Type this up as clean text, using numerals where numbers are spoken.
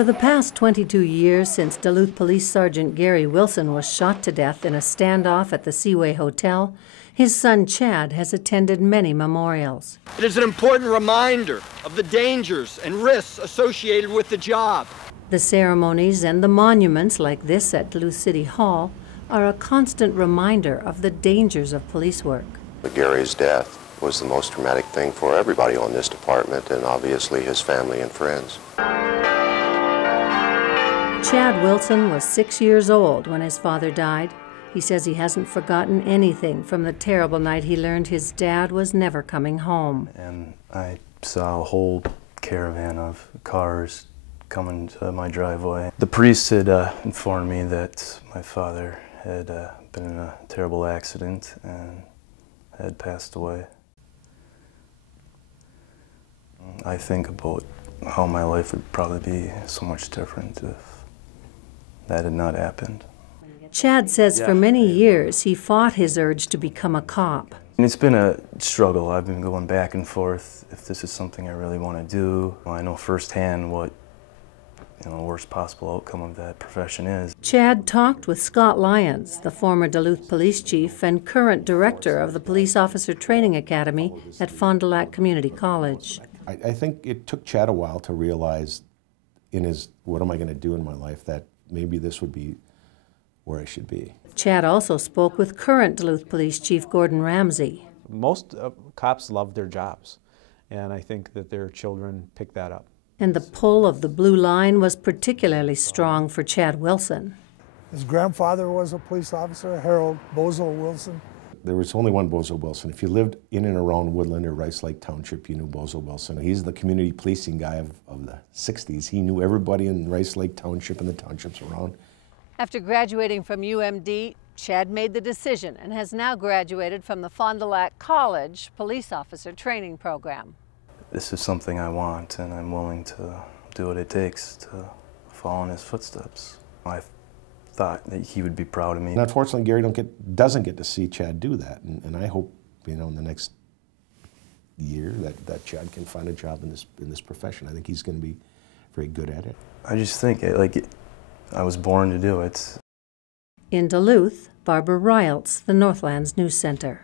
For the past 22 years, since Duluth Police Sergeant Gary Wilson was shot to death in a standoff at the Seaway Hotel, his son Chad has attended many memorials. It is an important reminder of the dangers and risks associated with the job. The ceremonies and the monuments like this at Duluth City Hall are a constant reminder of the dangers of police work. Gary's death was the most traumatic thing for everybody on this department, and obviously his family and friends. Chad Wilson was 6 years old when his father died. He says he hasn't forgotten anything from the terrible night he learned his dad was never coming home. And I saw a whole caravan of cars coming to my driveway. The priest had informed me that my father had been in a terrible accident and had passed away. I think about how my life would probably be so much different if that had not happened. Chad says for many years he fought his urge to become a cop. It's been a struggle. I've been going back and forth if this is something I really want to do. I know firsthand what the worst possible outcome of that profession is. Chad talked with Scott Lyons, the former Duluth police chief and current director of the Police Officer Training Academy at Fond du Lac Community College. I think it took Chad a while to realize in his, what am I going to do in my life, that maybe this would be where I should be. Chad also spoke with current Duluth Police Chief Gordon Ramsey. Most cops love their jobs, and I think that their children pick that up. And the pull of the blue line was particularly strong for Chad Wilson. His grandfather was a police officer, Harold Bozo Wilson. There was only one Bozo Wilson. If you lived in and around Woodland or Rice Lake Township, you knew Bozo Wilson. He's the community policing guy of the 60s. He knew everybody in Rice Lake Township and the townships around. After graduating from UMD, Chad made the decision and has now graduated from the Fond du Lac College Police Officer Training Program. This is something I want, and I'm willing to do what it takes to follow in his footsteps. I thought that he would be proud of me. And unfortunately, Gary doesn't get to see Chad do that, and I hope, in the next year that Chad can find a job in this profession. I think he's going to be very good at it. I just think I was born to do it. In Duluth, Barbara Reyelts, the Northlands News Center.